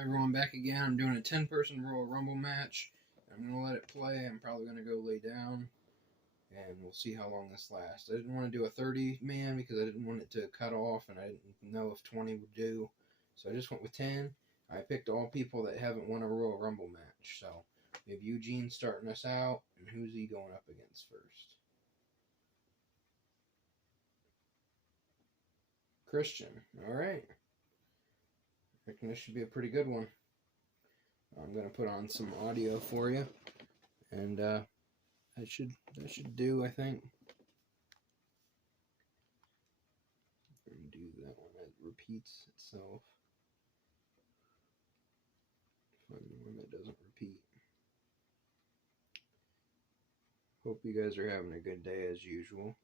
everyone, back again. I'm doing a 10-person Royal Rumble match. I'm going to let it play. I'm probably going to go lay down, and we'll see how long this lasts. I didn't want to do a 30-man because I didn't want it to cut off, and I didn't know if 20 would do. So I just went with 10. I picked all people that haven't won a Royal Rumble match. So we have Eugene starting us out, and who's he going up against first? Christian. All right. I reckon this should be a pretty good one. I'm going to put on some audio for you, and that should do, I think. And do that one that repeats itself. Find the one that doesn't repeat. Hope you guys are having a good day as usual.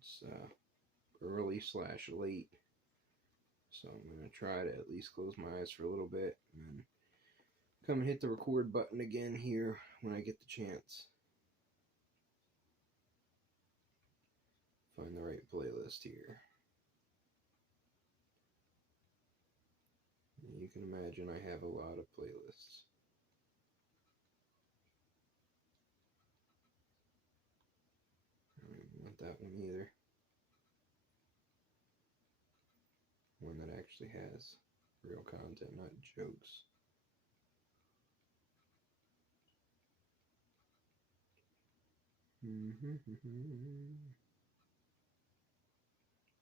It's early/late. So I'm going to try to at least close my eyes for a little bit and then come and hit the record button again here when I get the chance. Find the right playlist here. You can imagine I have a lot of playlists. I don't want that one either. One that actually has real content, not jokes.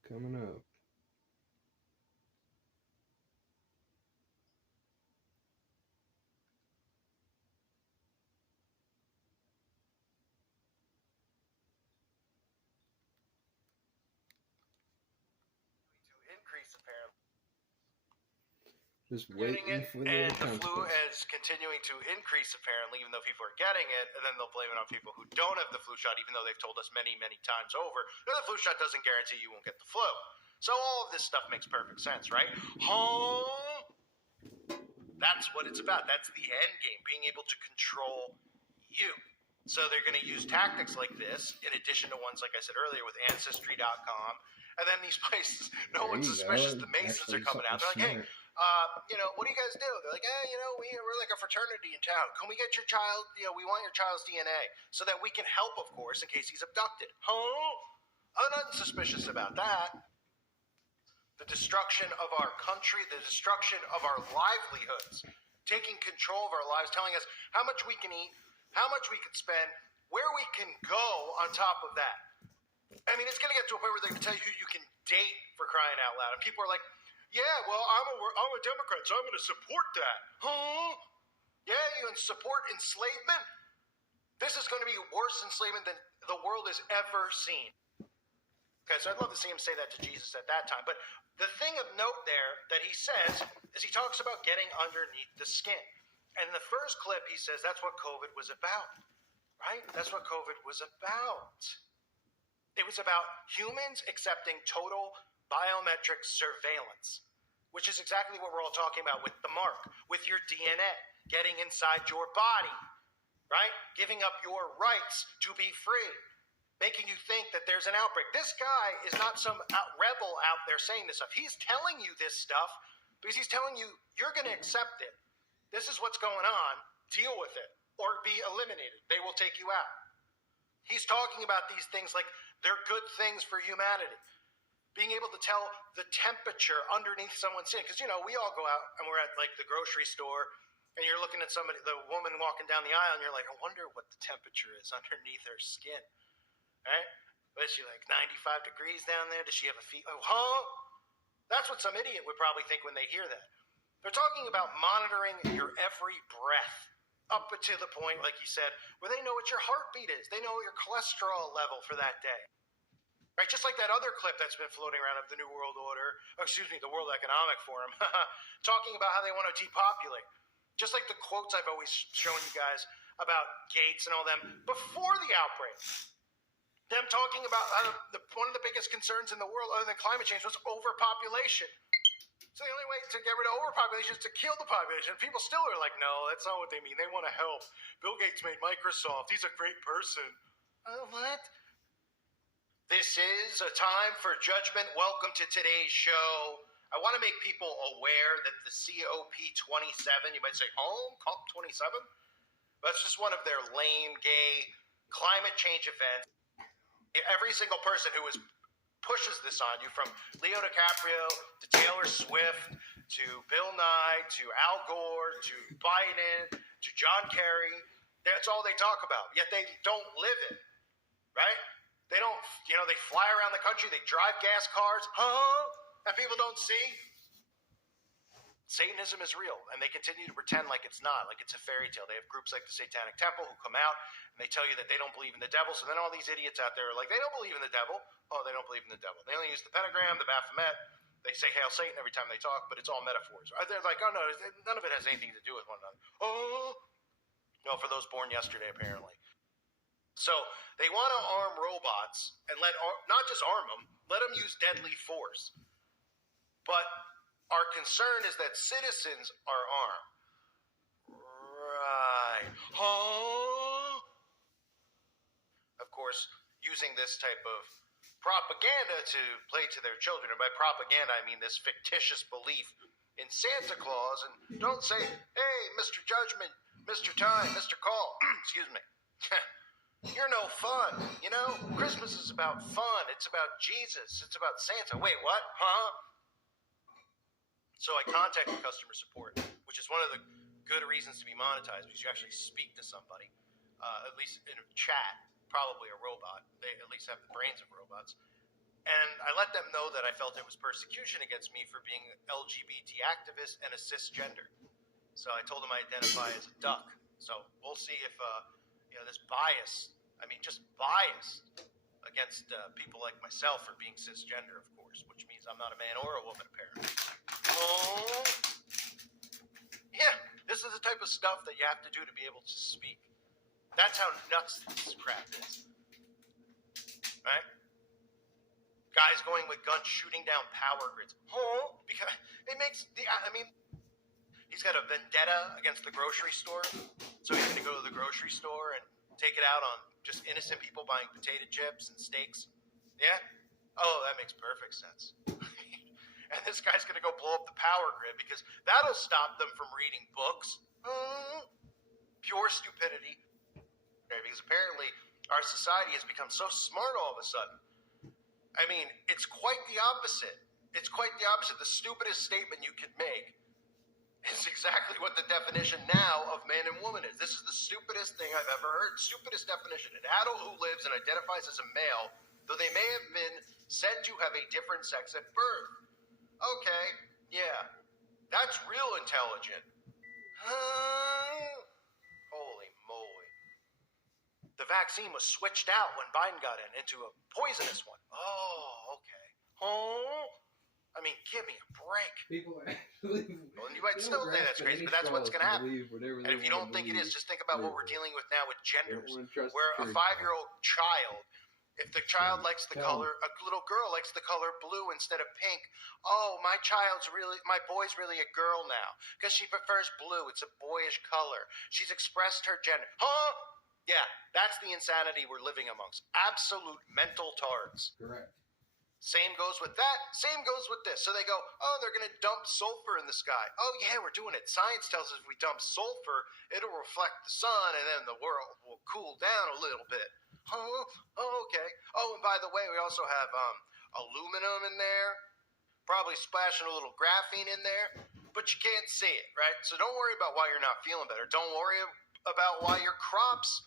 Coming up. Increase apparently. Just waiting for the and the flu is continuing to increase apparently, even though people are getting it, and then they'll blame it on people who don't have the flu shot, even though they've told us many, many times over that the flu shot doesn't guarantee you won't get the flu. So all of this stuff makes perfect sense, right? That's what it's about. That's the end game, being able to control you. So they're going to use tactics like this, in addition to ones, like I said earlier, with Ancestry.com. And then these places, no one's suspicious. The Masons are coming out. They're like, hey, what do you guys do? They're like, we're like a fraternity in town. Can we get your child? We want your child's DNA so that we can help, of course, in case he's abducted. I'm not suspicious about that. The destruction of our country, the destruction of our livelihoods, taking control of our lives, telling us how much we can eat, how much we can spend, where we can go on top of that. I mean, it's going to get to a point where they're going to tell you who you can date, for crying out loud. And people are like, yeah, well, I'm a Democrat, so I'm going to support that. Yeah, you can support enslavement? This is going to be worse enslavement than the world has ever seen. Okay, so I'd love to see him say that to Jesus at that time. But the thing of note there that he says is he talks about getting underneath the skin. And in the first clip, he says that's what COVID was about, right? That's what COVID was about. It was about humans accepting total biometric surveillance, which is exactly what we're all talking about with the mark, with your DNA, getting inside your body, right? Giving up your rights to be free, making you think that there's an outbreak. This guy is not some rebel out there saying this stuff. He's telling you this stuff because he's telling you you're going to accept it. This is what's going on. Deal with it or be eliminated. They will take you out. He's talking about these things like they're good things for humanity. Being able to tell the temperature underneath someone's skin. Because, we all go out and we're at, like, the grocery store, and you're looking at the woman walking down the aisle, and you're like, I wonder what the temperature is underneath her skin. Right? Is she, like, 95 degrees down there? Does she have a fever? That's what some idiot would probably think when they hear that. They're talking about monitoring your every breath. Up to the point, like he said, where they know what your heartbeat is. They know your cholesterol level for that day. Right? Just like that other clip that's been floating around of the New World Order, the World Economic Forum, talking about how they want to depopulate. Just like the quotes I've always shown you guys about Gates and all them before the outbreak. Them talking about one of the biggest concerns in the world other than climate change was overpopulation. So the only way to get rid of overpopulation is to kill the population. People still are like, no, that's not what they mean. They want to help. Bill Gates made Microsoft. He's a great person. What? This is a time for judgment. Welcome to today's show. I want to make people aware that the COP27, you might say, oh, COP27? That's just one of their lame, gay climate change events. Every single person who pushes this on you, from Leo DiCaprio to Taylor Swift to Bill Nye to Al Gore to Biden to John Kerry, that's all they talk about. Yet they don't live it, right? They don't, they fly around the country, they drive gas cars, and people don't see. Satanism is real, and they continue to pretend like it's not, like it's a fairy tale. They have groups like the Satanic Temple who come out, and they tell you that they don't believe in the devil, so then all these idiots out there are like, they don't believe in the devil. Oh, they don't believe in the devil. They only use the pentagram, the Baphomet. They say Hail Satan every time they talk, but it's all metaphors. They're like, oh, no, none of it has anything to do with one another. Oh, no, for those born yesterday, apparently. So they want to arm robots and not just arm them, let them use deadly force. But our concern is that citizens are armed. Right. Huh? Of course, using this type of propaganda to play to their children. And by propaganda, I mean this fictitious belief in Santa Claus. And don't say, hey, Mr. Judgment, Mr. Time, Mr. Call. Excuse me. You're no fun. Christmas is about fun. It's about Jesus. It's about Santa. Wait, what? Huh? So I contacted customer support, which is one of the good reasons to be monetized, because you actually speak to somebody, at least in a chat, probably a robot. They at least have the brains of robots. And I let them know that I felt it was persecution against me for being an LGBT activist and a cisgender. So I told them I identify as a duck. So we'll see if, this bias, just bias against people like myself for being cisgender, of course, which means I'm not a man or a woman, apparently. Oh, yeah, this is the type of stuff that you have to do to be able to speak. That's how nuts this crap is. Right? Guys going with guns shooting down power grids. Oh, because it makes he's got a vendetta against the grocery store. So he's going to go to the grocery store and take it out on just innocent people buying potato chips and steaks. Yeah? Oh, that makes perfect sense. And this guy's going to go blow up the power grid because that'll stop them from reading books. Pure stupidity. Because apparently our society has become so smart all of a sudden. It's quite the opposite. It's quite the opposite. The stupidest statement you could make is exactly what the definition now of man and woman is. This is the stupidest thing I've ever heard. Stupidest definition. An adult who lives and identifies as a male, though they may have been said to have a different sex at birth. Okay, yeah, that's real intelligent. Holy moly. The vaccine was switched out when Biden got into a poisonous one. Oh, okay. Give me a break. People actually... Well, you might still say that's crazy, but that's what's going to happen. And if you don't think it is, just think about what we're dealing with now with genders. Where a 5-year-old child... If the child likes the color, a little girl likes the color blue instead of pink. Oh, my boy's really a girl now because she prefers blue. It's a boyish color. She's expressed her gender. Huh? Yeah, that's the insanity we're living amongst. Absolute mental tards. Correct. Same goes with that. Same goes with this. So they go, oh, they're going to dump sulfur in the sky. Oh, yeah, we're doing it. Science tells us if we dump sulfur, it'll reflect the sun, and then the world will cool down a little bit. Oh, okay. Oh, and by the way, we also have aluminum in there. Probably splashing a little graphene in there. But you can't see it, right? So don't worry about why you're not feeling better. Don't worry about why your crops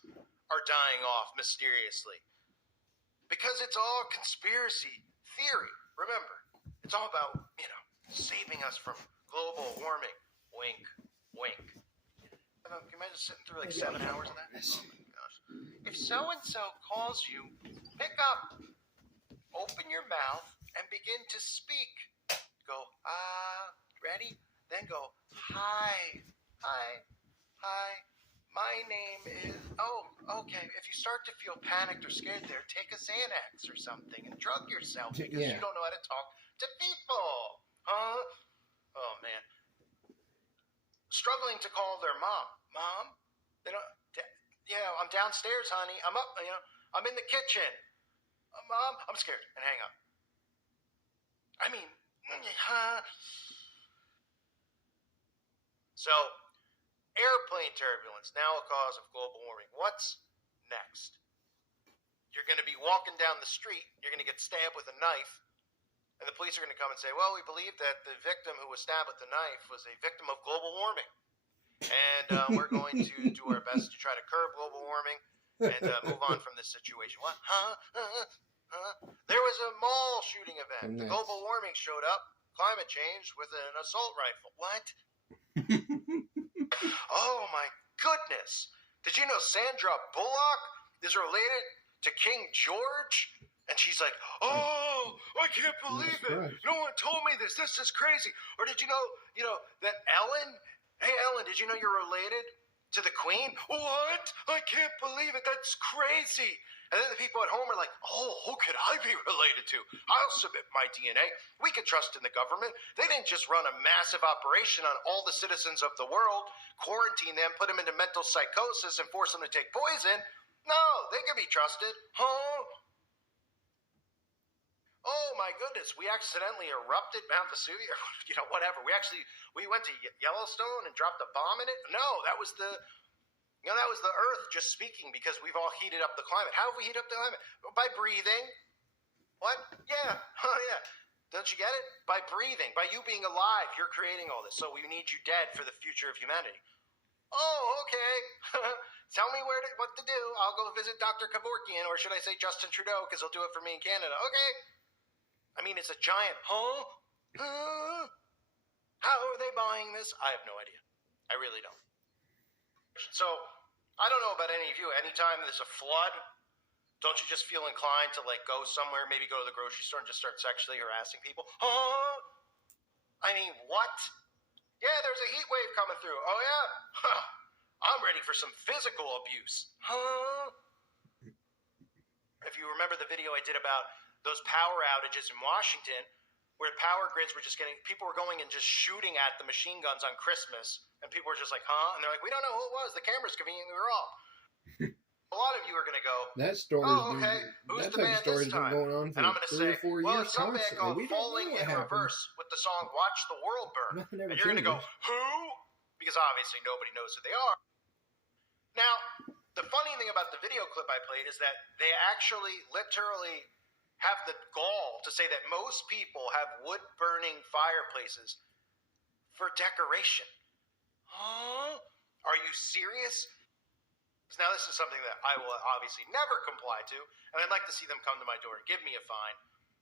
are dying off mysteriously. Because it's all conspiracy theory. Remember, it's all about, saving us from global warming. Wink, wink. Can you imagine sitting through 7 hours of that? Oh my gosh. If so-and-so calls you, pick up, open your mouth, and begin to speak. Go, ready? Then go, hi, my name is, okay. If you start to feel panicked or scared there, take a Xanax or something and drug yourself because you don't know how to talk to people. Huh? Oh, man. Struggling to call their mom. Mom? I'm downstairs, honey. I'm up, I'm in the kitchen. Mom, I'm scared. And hang up. So, airplane turbulence, now a cause of global warming. What's next? You're going to be walking down the street, you're going to get stabbed with a knife, and the police are going to come and say, well, we believe that the victim who was stabbed with the knife was a victim of global warming. And we're going to do our best to try to curb global warming and move on from this situation. What? There was a mall shooting event. The global warming showed up. Climate change with an assault rifle. What? Oh my goodness. Did you know Sandra Bullock is related to King George? And she's like, oh, I can't believe it. Right. No one told me this. This is crazy. Or did you know, that Ellen? Hey, Ellen, did you know you're related to the Queen? What? I can't believe it. That's crazy. And then the people at home are like, oh, who could I be related to? I'll submit my DNA. We can trust in the government. They didn't just run a massive operation on all the citizens of the world, quarantine them, put them into mental psychosis, and force them to take poison. No, they can be trusted. Huh? Oh my goodness, we accidentally erupted Mount Vesuvius, whatever. We went to Yellowstone and dropped a bomb in it. No, that was the Earth just speaking because we've all heated up the climate. How have we heated up the climate? By breathing. What? Yeah. Oh, yeah. Don't you get it? By breathing. By you being alive, you're creating all this. So we need you dead for the future of humanity. Oh, okay. Tell me what to do. I'll go visit Dr. Kevorkian, or should I say Justin Trudeau, because he'll do it for me in Canada. Okay. I mean, it's a giant, how are they buying this? I have no idea. I really don't. So, I don't know about any of you. Anytime there's a flood, don't you just feel inclined to, go somewhere, maybe go to the grocery store and just start sexually harassing people? I mean, what? Yeah, there's a heat wave coming through. Oh, yeah? I'm ready for some physical abuse. If you remember the video I did about those power outages in Washington, where power grids were people were going and just shooting at the machine guns on Christmas, and people were just like, and they're like, we don't know who it was, the cameras conveniently were off. A lot of you are going to go, that story who's the man this time? Going on for and I'm going to say, 3 or 4 well, years some band called Falling in Reverse with the song Watch the World Burn. And you're going to go, who? Because obviously nobody knows who they are. Now, the funny thing about the video clip I played is that they actually literally have the gall to say that most people have wood-burning fireplaces for decoration. Are you serious? Now, this is something that I will obviously never comply to, and I'd like to see them come to my door and give me a fine,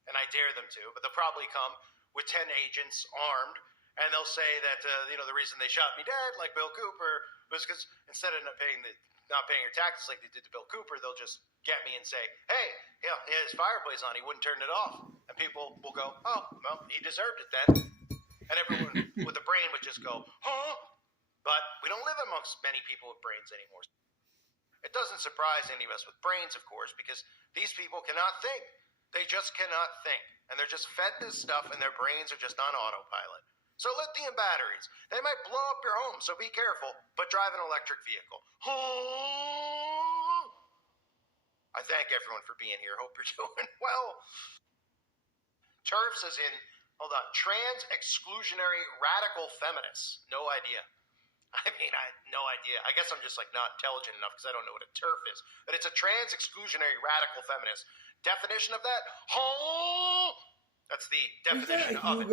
and I dare them to, but they'll probably come with 10 agents armed, and they'll say that, the reason they shot me dead, like Bill Cooper, was because instead of not paying your taxes like they did to Bill Cooper, they'll just get me and say, hey, he had his fireplace on, he wouldn't turn it off. And people will go, oh, well, he deserved it then. And everyone with a brain would just go, But we don't live amongst many people with brains anymore. It doesn't surprise any of us with brains, of course, because these people cannot think. They just cannot think. And they're just fed this stuff, and their brains are just on autopilot. So lithium batteries, they might blow up your home, so be careful, but drive an electric vehicle. I thank everyone for being here. Hope you're doing well. TERFs as in, trans-exclusionary radical feminists. No idea. I had no idea. I guess I'm just not intelligent enough because I don't know what a TERF is. But it's a trans-exclusionary radical feminist. Definition of that? That's the definition of it.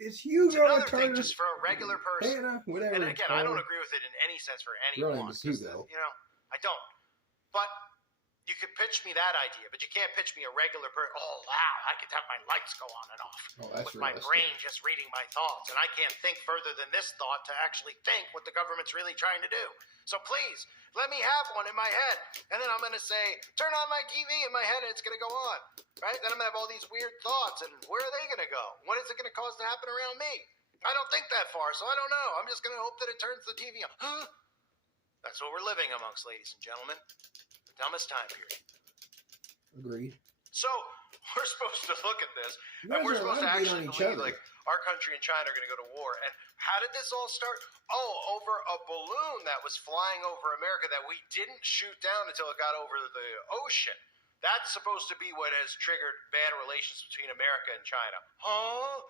It's Hugo. It's another thing just for a regular person. Hannah, whatever. And again, I don't agree with it in any sense for anyone. Hugo. I don't. But you could pitch me that idea, but you can't pitch me a regular person. Oh, wow, I could have my lights go on and off. With my brain just reading my thoughts. And I can't think further than this thought to actually think what the government's really trying to do. So please, let me have one in my head. And then I'm going to say, turn on my TV in my head and it's going to go on. Right? Then I'm going to have all these weird thoughts. And where are they going to go? What is it going to cause to happen around me? I don't think that far, so I don't know. I'm just going to hope that it turns the TV on. That's what we're living amongst, ladies and gentlemen. The dumbest time period. Agreed. So, we're supposed to look at this, and we're supposed to actually believe, our country and China are going to go to war. And how did this all start? Over a balloon that was flying over America that we didn't shoot down until it got over the ocean. That's supposed to be what has triggered bad relations between America and China. Huh?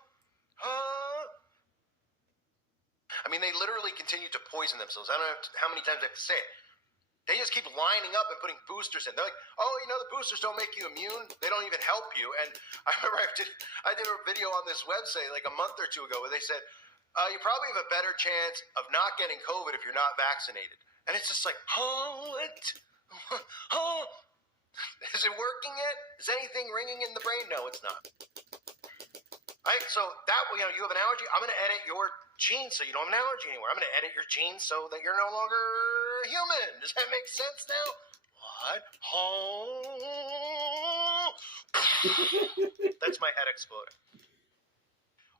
I mean, they literally continue to poison themselves. I don't know how many times I have to say it. They just keep lining up and putting boosters in. They're like, oh, you know, the boosters don't make you immune. They don't even help you. And I remember I did a video on this website like a month or two ago where they said, you probably have a better chance of not getting COVID if you're not vaccinated. And it's just like, what? Is it working yet? Is anything ringing in the brain? No, it's not. All right, so that, you know, you have an allergy. I'm going to edit your genes so you don't have an allergy anymore. I'm going to edit your genes so that you're no longer human. Does that make sense now? What? That's my head exploding.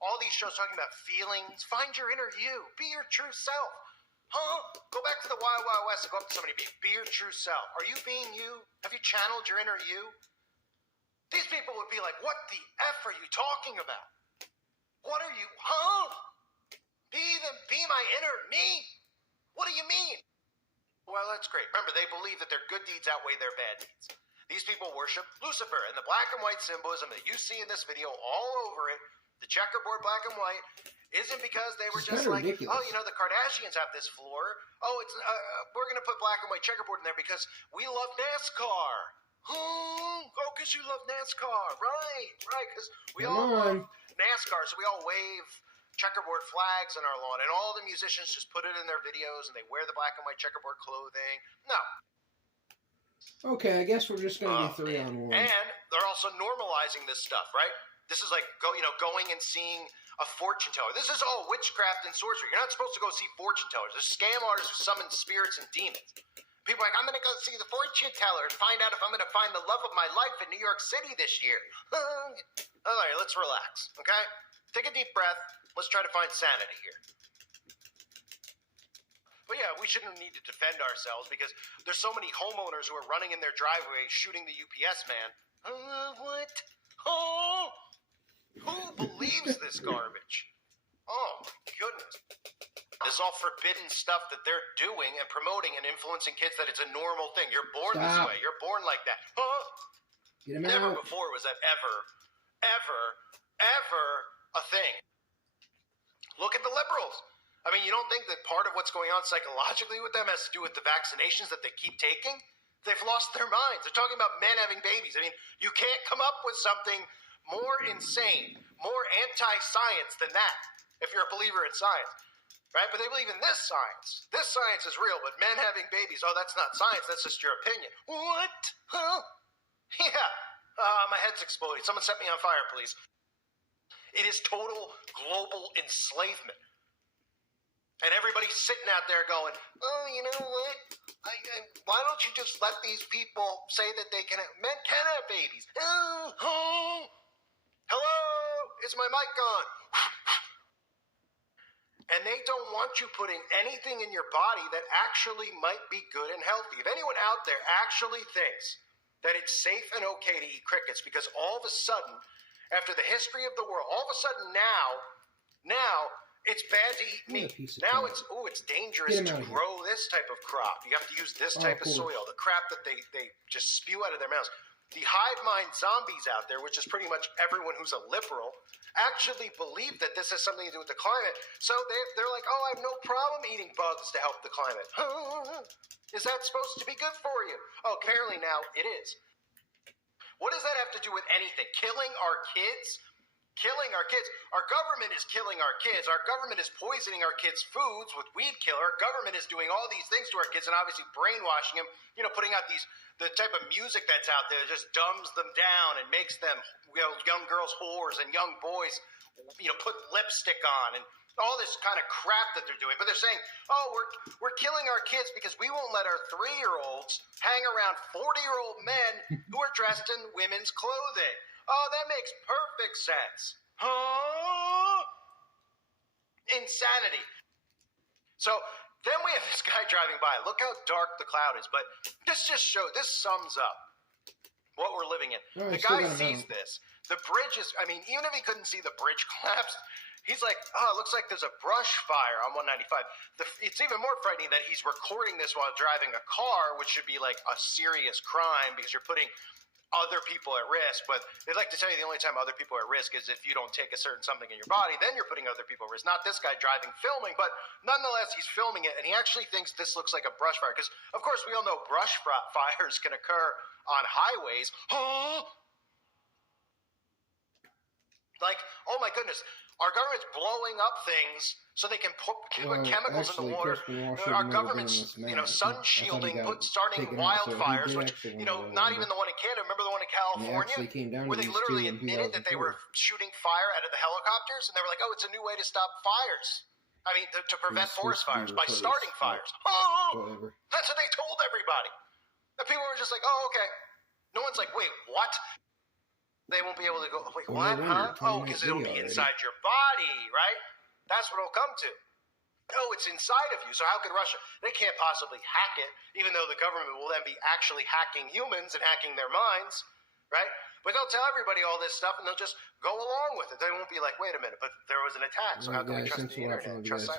All these shows talking about feelings. Find your inner you. Be your true self. Go back to the Wild Wild West and go up to somebody and be your true self. Are you being you? Have you channeled your inner you? These people would be like, what the F are you talking about? What are you, Be my inner me? What do you mean? Well, that's great. Remember, they believe that their good deeds outweigh their bad deeds. These people worship Lucifer, and the black and white symbolism that you see in this video all over it, the checkerboard black and white, isn't because they were just like, ridiculous. Oh, you know, the Kardashians have this floor. Oh, it's we're going to put black and white checkerboard in there because we love NASCAR. Oh, because you love NASCAR. Right, because we all love NASCAR, so we all wave checkerboard flags in our lawn, and all the musicians just put it in their videos, and they wear the black and white checkerboard clothing. No. Okay, I guess we're just going to be 3-on-1. And they're also normalizing this stuff, right? This is like going and seeing a fortune teller. This is all witchcraft and sorcery. You're not supposed to go see fortune tellers. There's scam artists who summon spirits and demons. People are like, I'm going to go see the fortune teller and find out if I'm going to find the love of my life in New York City this year. All right, let's relax, okay? Take a deep breath. Let's try to find sanity here. But yeah, we shouldn't need to defend ourselves because there's so many homeowners who are running in their driveway shooting the UPS man. What? Oh! Who believes this garbage? Oh, my goodness. This all forbidden stuff that they're doing and promoting and influencing kids that it's a normal thing. You're born this way. You're born like that. Get him Never out. before was that ever a thing. Look at the liberals. I mean, you don't think that part of what's going on psychologically with them has to do with the vaccinations that they keep taking? They've lost their minds. They're talking about men having babies. I mean, you can't come up with something more insane, more anti-science than that if you're a believer in science. Right? But they believe in this science. This science is real, but men having babies, oh, that's not science. That's just your opinion. What? Huh? Yeah. My head's exploding. Someone set me on fire, please. It is total global enslavement. And everybody's sitting out there going, oh, you know what? Why don't you just let these people say that they can men can have babies? Oh. Hello? Is my mic on? And they don't want you putting anything in your body that actually might be good and healthy. If anyone out there actually thinks that it's safe and okay to eat crickets because all of a sudden, after the history of the world, all of a sudden now it's bad to eat meat. Now it's dangerous to grow this type of crop. You have to use this type of soil, the crap that they just spew out of their mouths. The hive mind zombies out there, which is pretty much everyone who's a liberal, actually believe that this has something to do with the climate. So they're like, oh, I have no problem eating bugs to help the climate. Is that supposed to be good for you? Oh, apparently now it is. What does that have to do with anything? Killing our kids? Killing our kids. Our government is killing our kids. Our government is poisoning our kids' foods with weed killer. Our government is doing all these things to our kids and obviously brainwashing them, putting out the type of music that's out there that just dumbs them down and makes them, young girls whores and young boys, put lipstick on and all this kind of crap that they're doing. But they're saying, oh, we're killing our kids because we won't let our 3-year-olds hang around 40-year-old men who are dressed in women's clothing. Oh, that makes perfect sense. Insanity. So then we have this guy driving by. Look how dark the cloud is. But this sums up what we're living in. The guy sees this. The bridge is, even if he couldn't see the bridge collapsed, he's like, oh, it looks like there's a brush fire on 195. It's even more frightening that he's recording this while driving a car, which should be like a serious crime because you're putting other people at risk, but they'd like to tell you the only time other people are at risk is if you don't take a certain something in your body, then you're putting other people at risk. Not this guy driving, filming, but nonetheless, he's filming it, and he actually thinks this looks like a brush fire, because, of course, we all know brush fires can occur on highways. Like, oh my goodness, our government's blowing up things so they can put chemicals in the water. Our government's, sun shielding, starting wildfires, which, not even the one in Canada. Remember the one in California, where they literally admitted that they were shooting fire out of the helicopters, and they were like, "Oh, it's a new way to stop fires. I mean, to prevent forest fires by starting fires." Oh, that's what they told everybody. And people were just like, "Oh, okay." No one's like, "Wait, what?" They won't be able to go, "Wait, what, huh?" Oh, because it'll be inside your body, right? That's what it'll come to. Oh, it's inside of you. So how could Russia? They can't possibly hack it, even though the government will then be actually hacking humans and hacking their minds, right? But they'll tell everybody all this stuff, and they'll just go along with it. They won't be like, "Wait a minute, but there was an attack, so how can we trust the internet?" Trust